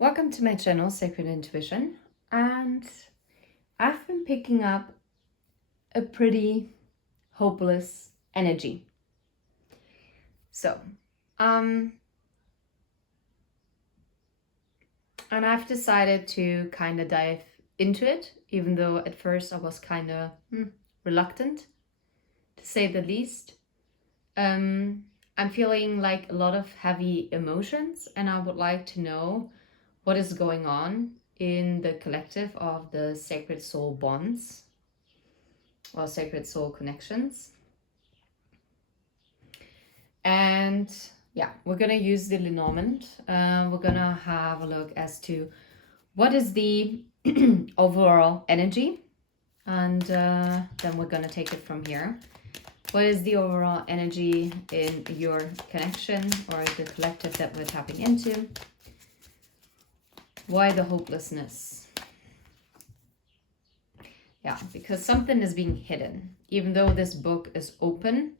Welcome to my channel, Sacred Intuition, and I've been picking up a pretty hopeless energy. So, and I've decided to kind of dive into it, even though at first I was kind of reluctant, to say the least. I'm feeling like a lot of heavy emotions, and I would like to know what is going on in the collective of the sacred soul bonds or sacred soul connections. And yeah, we're gonna use the Lenormand. We're gonna have a look as to what is the overall energy, and then we're gonna take it from here. What is the overall energy in your connection or the collective that we're tapping into? Why the hopelessness? Yeah, because something is being hidden. Even though this book is open,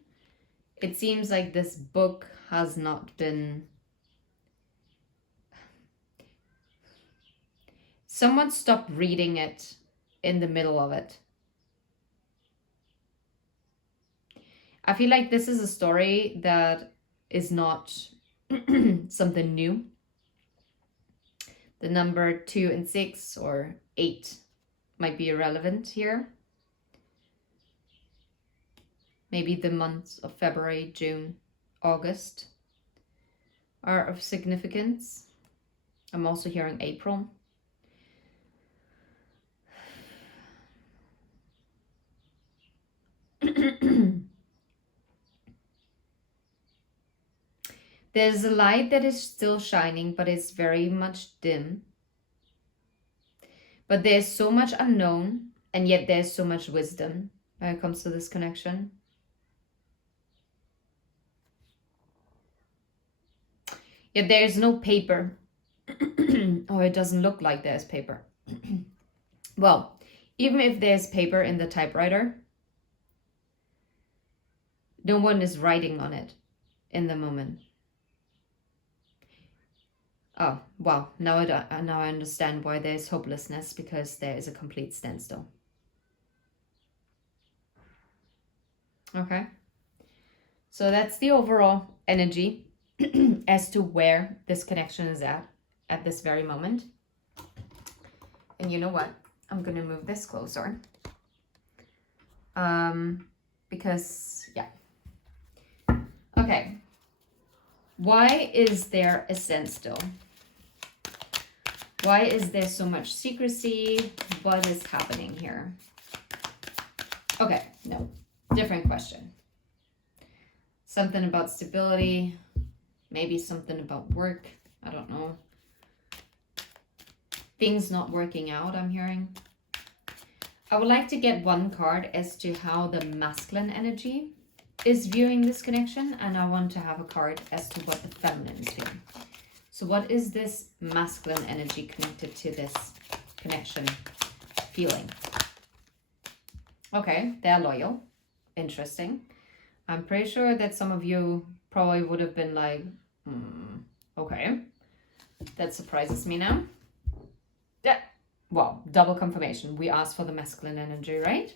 it seems like this book has not been... Someone stopped reading it in the middle of it. I feel like this is a story that is not something new. The number 2 and 6 or 8 might be irrelevant here. Maybe the months of February, June, August are of significance. I'm also hearing April. There's a light that is still shining, but it's very much dim. But there's so much unknown, and yet there's so much wisdom when it comes to this connection. Yet there's no paper. Or it doesn't look like there's paper. Well, even if there's paper in the typewriter, no one is writing on it in the moment. Oh, wow. Now I understand why there's hopelessness, because there is a complete standstill. Okay. So that's the overall energy as to where this connection is at this very moment. And you know what? I'm going to move this closer. Because, yeah. Okay. Why is there a standstill? Why is there so much secrecy? What is happening here? Okay, no, different question. Something about stability, maybe something about work, I don't know. Things not working out, I'm hearing. I would like to get one card as to how the masculine energy is viewing this connection, and I want to have a card as to what the feminine is doing. So what is this masculine energy connected to this connection feeling? Okay, they're loyal. Interesting. I'm pretty sure that some of you probably would have been like, okay. That surprises me now. Yeah. Well, double confirmation. We asked for the masculine energy, right?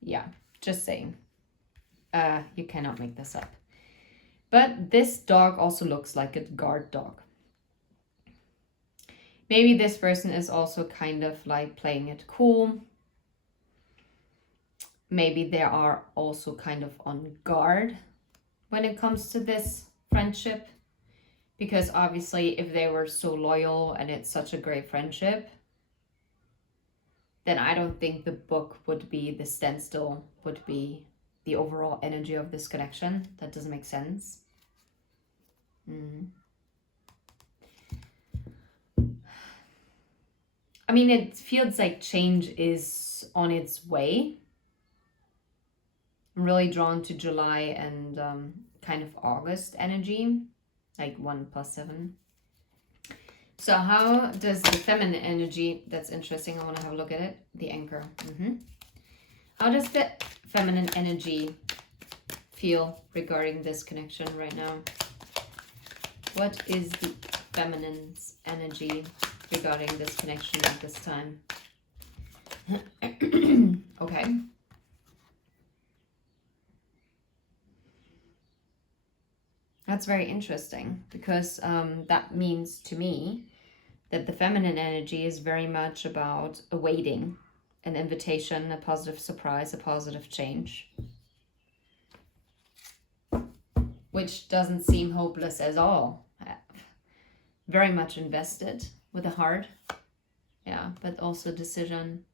Yeah, just saying. You cannot make this up. But this dog also looks like a guard dog. Maybe this person is also kind of like playing it cool. Maybe they are also kind of on guard when it comes to this friendship. Because obviously if they were so loyal and it's such a great friendship, then I don't think the book would be, the standstill would be the overall energy of this connection. That doesn't make sense. I mean, it feels like change is on its way. I'm really drawn to July and kind of August energy, like 1 + 7. So how does the feminine energy, that's interesting, I want to have a look at it, the anchor. How does the feminine energy feel regarding this connection right now? What is the feminine's energy regarding this connection at this time. Okay. That's very interesting because that means to me that the feminine energy is very much about awaiting an invitation, a positive surprise, a positive change, which doesn't seem hopeless at all. Very much invested with a heart. Yeah, but also decision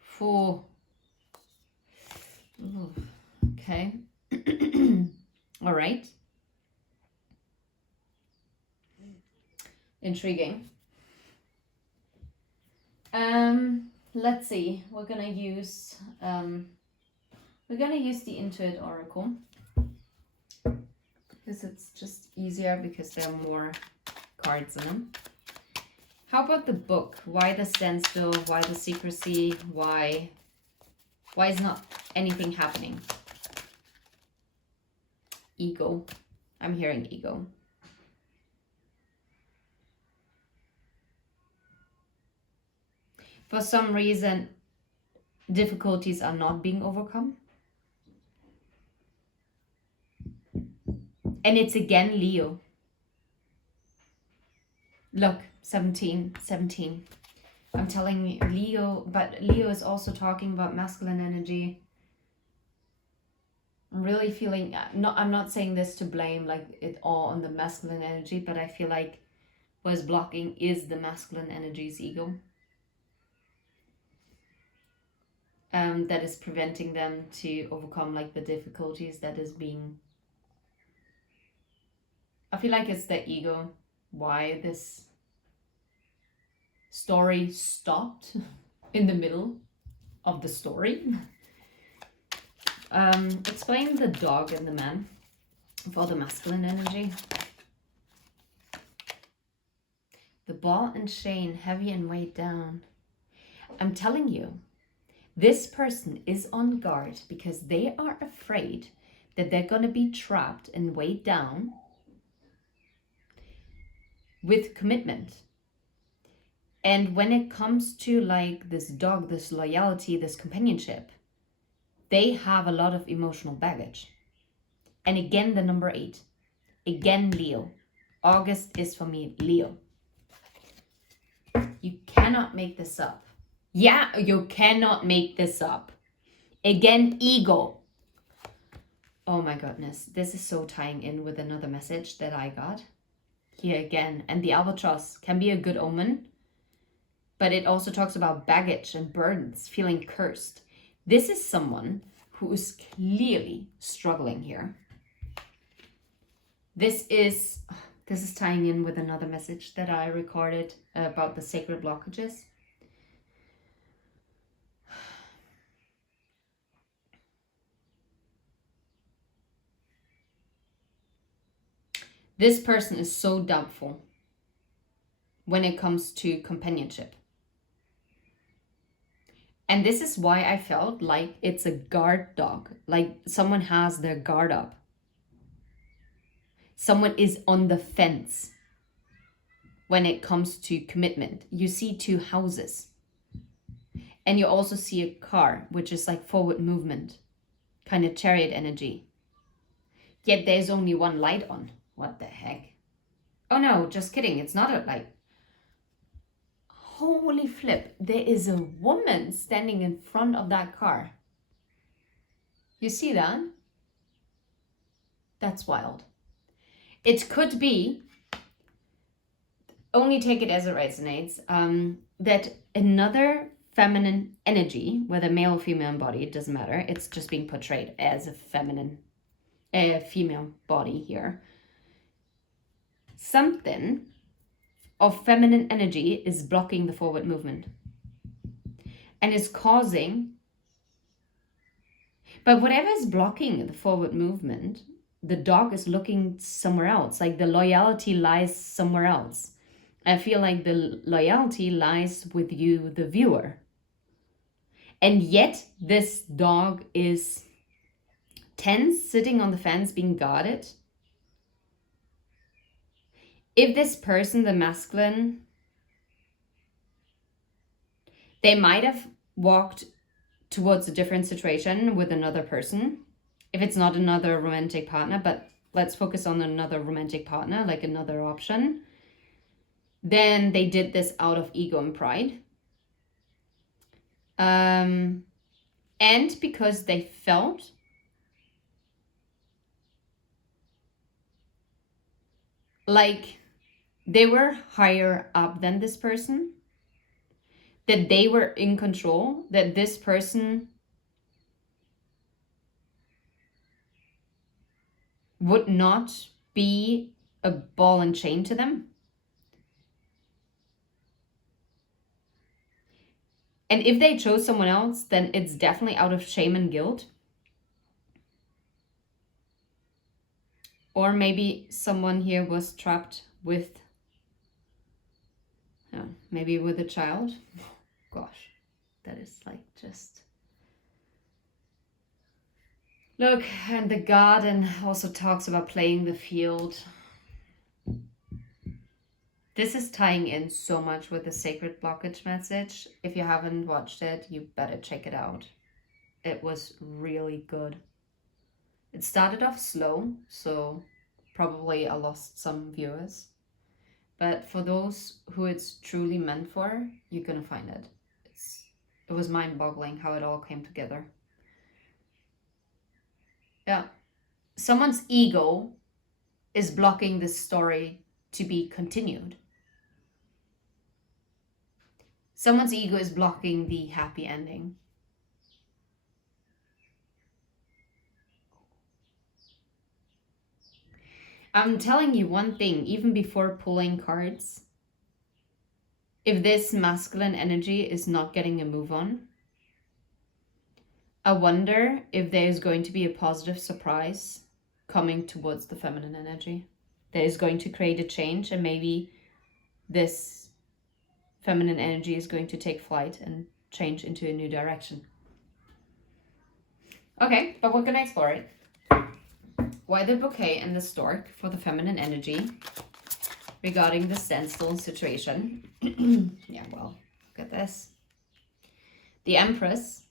for... Ooh, okay. All right. Intriguing. Let's see. We're gonna use the Intuit Oracle because it's just easier because there are more cards in them. How about the book? Why the standstill? Why the secrecy? Why is not anything happening? Ego. I'm hearing ego. For some reason, difficulties are not being overcome. And it's again Leo. Look, 17. I'm telling you, Leo, but Leo is also talking about masculine energy. I'm really feeling, I'm not saying this to blame like it all on the masculine energy, but I feel like what is blocking is the masculine energy's ego. That is preventing them to overcome like the difficulties that is being... I feel like it's the ego why this story stopped in the middle of the story. Explain the dog and the man for the masculine energy. The ball and chain, heavy and weighed down. I'm telling you, this person is on guard because they are afraid that they're going to be trapped and weighed down with commitment. And when it comes to like this dog, this loyalty, this companionship, they have a lot of emotional baggage. And again, the number 8. Again, Leo. August is for me, Leo. You cannot make this up. Yeah, you cannot make this up. Again, ego. Oh my goodness. This is so tying in with another message that I got. Here again. And the albatross can be a good omen. But it also talks about baggage and burdens, feeling cursed. This is someone who is clearly struggling here. This is tying in with another message that I recorded about the sacred blockages. This person is so doubtful when it comes to companionship. And this is why I felt like it's a guard dog. Like someone has their guard up. Someone is on the fence when it comes to commitment. You see 2 houses. And you also see a car, which is like forward movement. Kind of chariot energy. Yet there's only one light on. What the heck? Oh no, just kidding. It's not a light. Holy flip. There is a woman standing in front of that car. You see that? That's wild. It could be, only take it as it resonates, that another feminine energy, whether male or female body, it doesn't matter. It's just being portrayed as a female body here. Something of feminine energy is blocking the forward movement and is causing, but whatever is blocking the forward movement, the dog is looking somewhere else. Like the loyalty lies somewhere else. I feel like the loyalty lies with you, the viewer. And yet this dog is tense, sitting on the fence, being guarded. if this person, the masculine, they might have walked towards a different situation with another person. If it's not another romantic partner, but let's focus on another romantic partner, like another option, then they did this out of ego and pride. And because they felt like they were higher up than this person, that they were in control, that this person would not be a ball and chain to them. And if they chose someone else, then it's definitely out of shame and guilt. Or maybe someone here was trapped with, maybe with a child. Gosh, that is like just... Look, and the garden also talks about playing the field. This is tying in so much with the sacred blockage message. If you haven't watched it, you better check it out. It was really good. It started off slow, so probably I lost some viewers. But for those who it's truly meant for, you're gonna find it. It was mind-boggling how it all came together. Yeah. Someone's ego is blocking this story to be continued. Someone's ego is blocking the happy ending. I'm telling you one thing, even before pulling cards, if this masculine energy is not getting a move on, I wonder if there's going to be a positive surprise coming towards the feminine energy that is going to create a change, and maybe this feminine energy is going to take flight and change into a new direction. Okay, but we're gonna explore it. Why the bouquet and the stork for the feminine energy regarding the standstill situation? Yeah, well, look at this. The Empress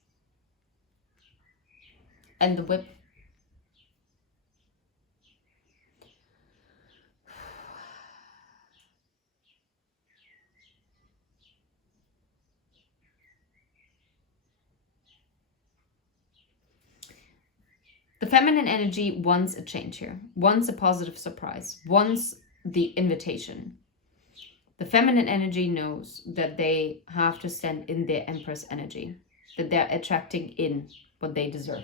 and the whip. The feminine energy wants a change here, wants a positive surprise, wants the invitation. The feminine energy knows that they have to stand in their Empress energy, that they're attracting in what they deserve.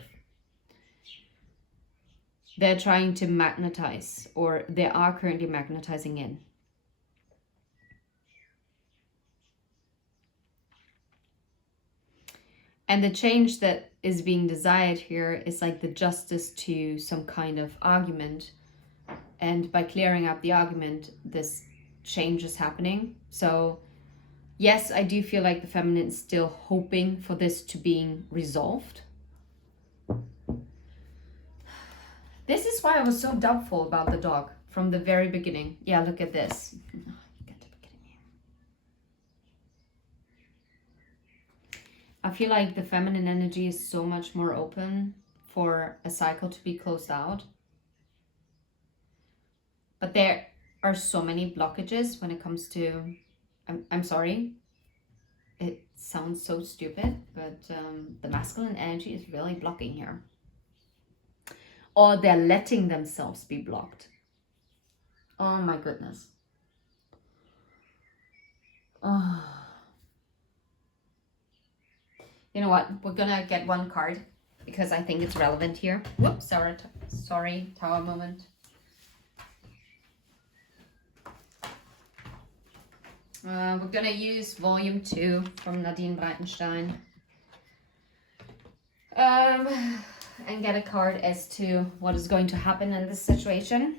They're trying to magnetize, or they are currently magnetizing in. And the change that is being desired here is like the justice to some kind of argument. And by clearing up the argument, this change is happening. So yes, I do feel like the feminine is still hoping for this to being resolved. This is why I was so doubtful about the dog from the very beginning. Yeah, look at this. I feel like the feminine energy is so much more open for a cycle to be closed out. But there are so many blockages when it comes to, I'm sorry, it sounds so stupid, but the masculine energy is really blocking here. Or they're letting themselves be blocked. Oh my goodness. Oh. You know what? We're gonna get one card because I think it's relevant here. Whoops, sorry, tower moment. We're gonna use volume 2 from Nadine Breitenstein. And get a card as to what is going to happen in this situation.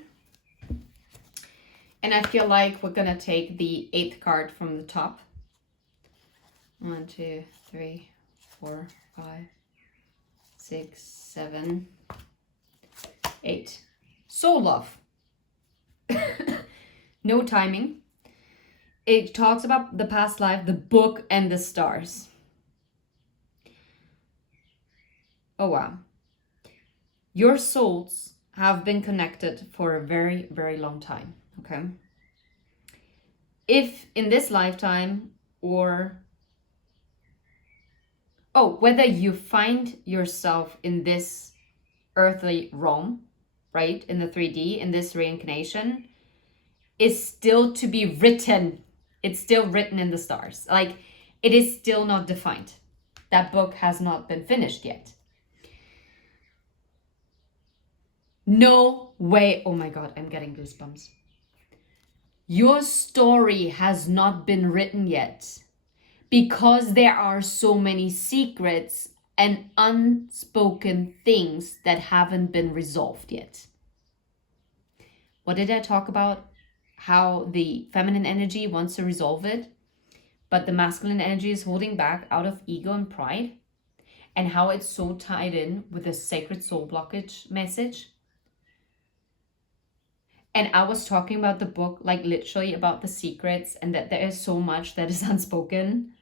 And I feel like we're gonna take the 8th card from the top. 1, 2, 3, 4, 5, 6, 7, 8. Soul love. No timing. It talks about the past life, the book, and the stars. Oh, wow. Your souls have been connected for a very, very long time, okay? If in this lifetime or whether you find yourself in this earthly realm, right, in the 3D, in this reincarnation, is still to be written. It's still written in the stars. Like, it is still not defined. That book has not been finished yet. No way. Oh my God, I'm getting goosebumps. Your story has not been written yet because there are so many secrets and unspoken things that haven't been resolved yet. What did I talk about? How the feminine energy wants to resolve it, but the masculine energy is holding back out of ego and pride, and how it's so tied in with the sacred soul blockage message. And I was talking about the book, like literally about the secrets, and that there is so much that is unspoken,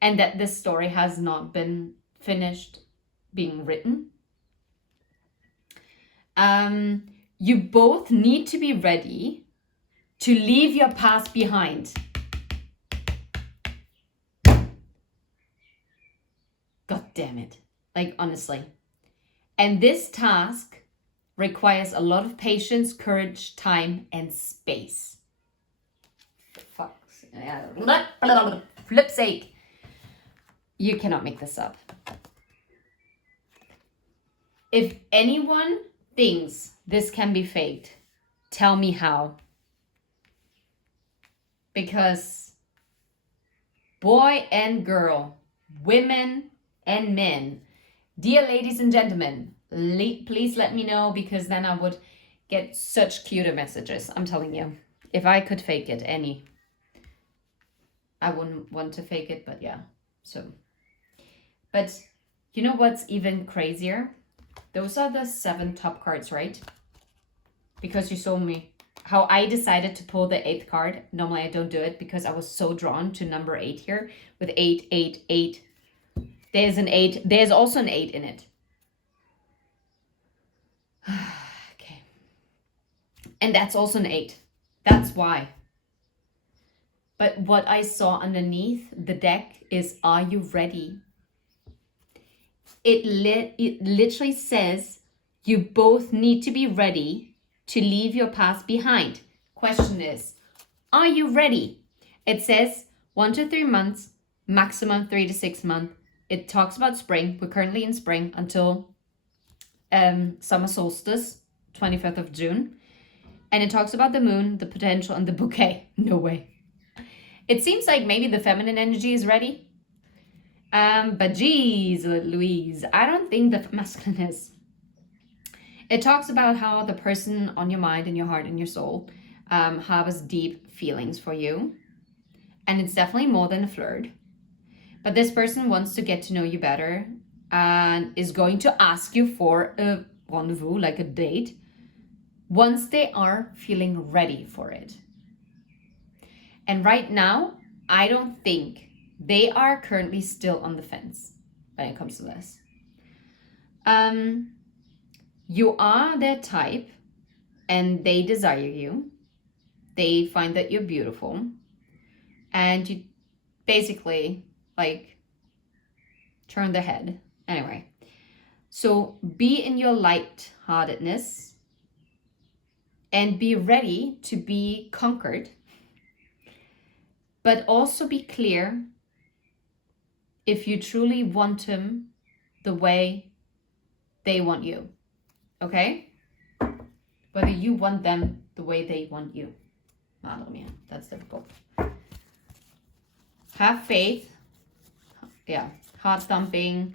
and that this story has not been finished being written. You both need to be ready to leave your past behind. God damn it. Like, honestly. And this task requires a lot of patience, courage, time, and space. For flip's sake. You cannot make this up. If anyone thinks this can be faked, tell me how. Because boy and girl, women and men, dear ladies and gentlemen, please let me know, because then I would get such cuter messages. I'm telling you, if I could fake it, I wouldn't want to fake it, but yeah. So, but you know what's even crazier? Those are the 7 top cards, right? Because you saw me how I decided to pull the 8th card. Normally I don't do it because I was so drawn to number 8 here with 8, 8, 8. There's an 8. There's also an 8 in it. Okay. And that's also an 8. That's why. But what I saw underneath the deck is, are you ready? It literally says you both need to be ready to leave your past behind. Question is, are you ready? It says 1 to 3 months, maximum 3 to 6 months. It talks about spring. We're currently in spring until summer solstice, 25th of June. And it talks about the moon, the potential, and the bouquet. No way. It seems like maybe the feminine energy is ready. But geez, Louise, I don't think the masculine is. It talks about how the person on your mind and your heart and your soul harbors deep feelings for you. And it's definitely more than a flirt. But this person wants to get to know you better and is going to ask you for a rendezvous, like a date, once they are feeling ready for it. And right now, I don't think they are currently still on the fence when it comes to this. You are their type and they desire you. They find that you're beautiful. And you basically like turn their head. Anyway, so be in your lightheartedness and be ready to be conquered. But also be clear if you truly want him the way they want you. Okay? Whether you want them the way they want you. Madre mia, that's difficult. Have faith. Yeah. Heart thumping.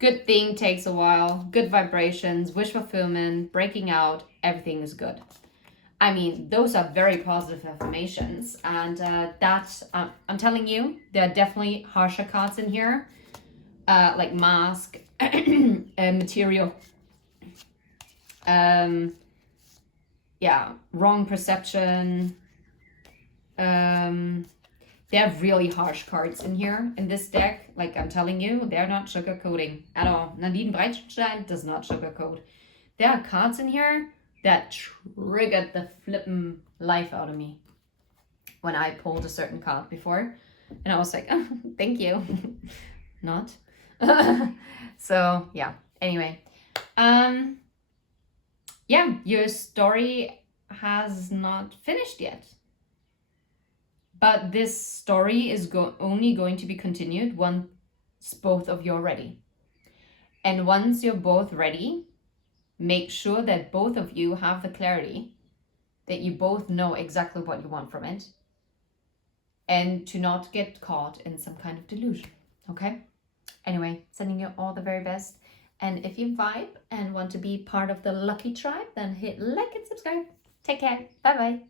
Good thing takes a while. Good vibrations. Wish fulfillment. Breaking out. Everything is good. I mean, those are very positive affirmations. And that's, I'm telling you, there are definitely harsher cards in here. Like mask, material. yeah, wrong perception. They have really harsh cards in here in this deck. Like I'm telling you, they're not sugarcoating at all. Nadine Breitstein does not sugarcoat. There are cards in here that triggered the flippin' life out of me when I pulled a certain card before. And I was like, oh, thank you. Not. So yeah, anyway. Yeah, your story has not finished yet. But this story is only going to be continued once both of you are ready. And once you're both ready, make sure that both of you have the clarity, that you both know exactly what you want from it, and to not get caught in some kind of delusion. Okay? Anyway, sending you all the very best. And if you vibe and want to be part of the lucky tribe, then hit like and subscribe. Take care. Bye bye.